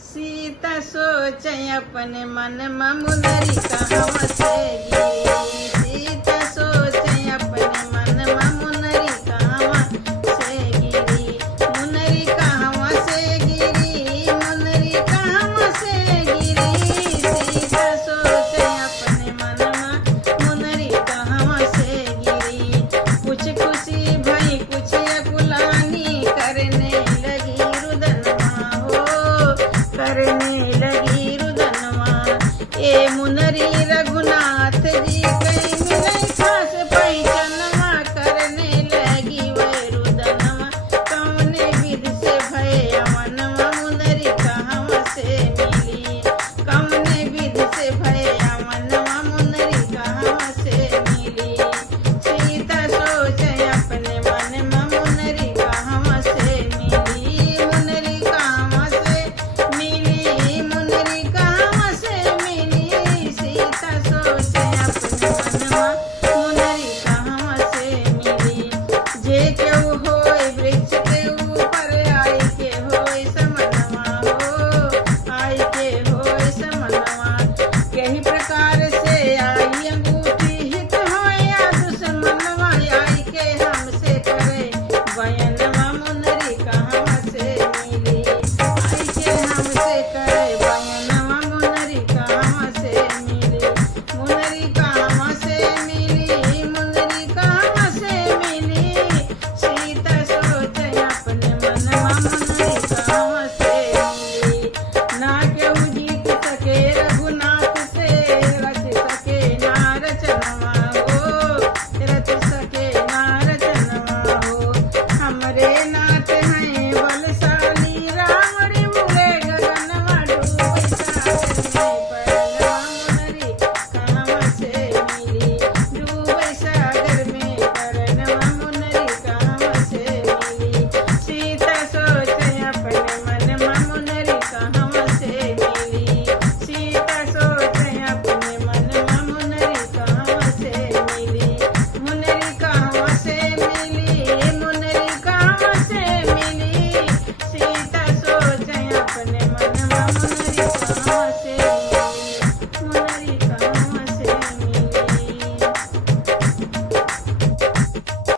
सीता सोचे अपने मन में मुनरी कहवा से गिरी। सीता सोचे अपने मन में मुनरी कहवा से गिरी। मुनरी कहवा से गिरी। मुनरी कहवा से गिरी। सीता सोचे अपने मन में मुनरी कहवा से गिरी। कुछ खुशी भई कुछ अकुलानी करने लगी रुदनवा हो करने